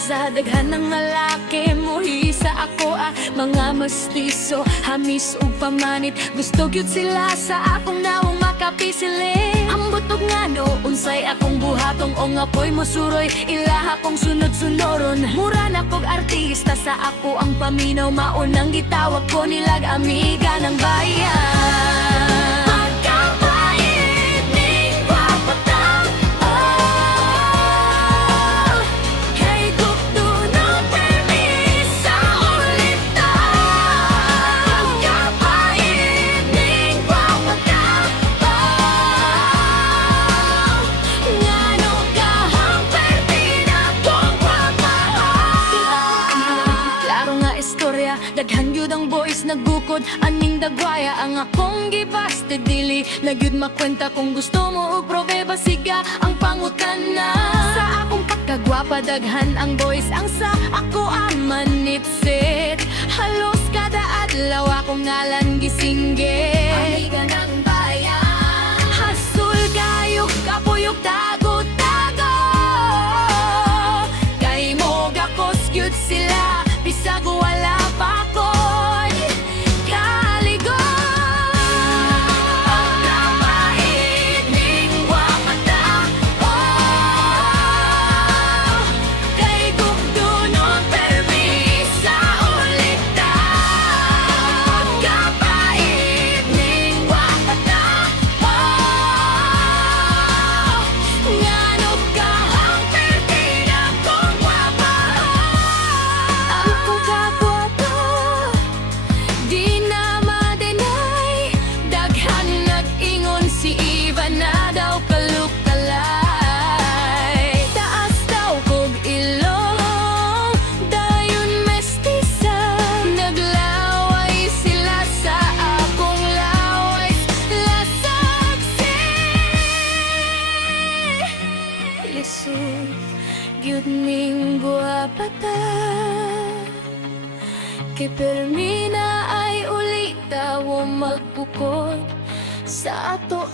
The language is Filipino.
sa daghan ng lalaki muhi sa ako mga mestizo, hamis ug pamanit. Gusto gyud sila sa akong nawong makapisili. Ang butog nga no, unsay akong buhatong o nga po'y mosuroy, ilaha kong sunod-sunoron. Mura na kog artista sa ako ang paminaw, maunang gitawag ko nilag amiga ng bayan. Daghan gyud ang boys nagukod, aning dagwaya ang akong gibaste dili. Nagyud makwenta kung gusto mo og probeba, siga ang pangutana. Sa akong pagkagwapa daghan ang boys ang sa ako ang manipsit. Halos kada adlaw akong ngalan gisinggit. Amiga ng bayan, hasul kayog kapuyog tago-tago. Kay mo gakos gyud sila, bisag wala pa ko'y kaligo. Pagkapait ning wapata, oh, kay gugdunon permisa ulita. Pagkapait ning wapata, oh, ngano ka ang pertina kong wapa. Ako kagwapa, di na ma-deny. Daghan nag-ingon si Iva na daw kalukalay. Taas daw kog ilong, dayon mestiza. Naglaway sila sa akong laway, lasaksi. Lisod gyud ning guwapata, kay permina ay ulita o magbukod sa ato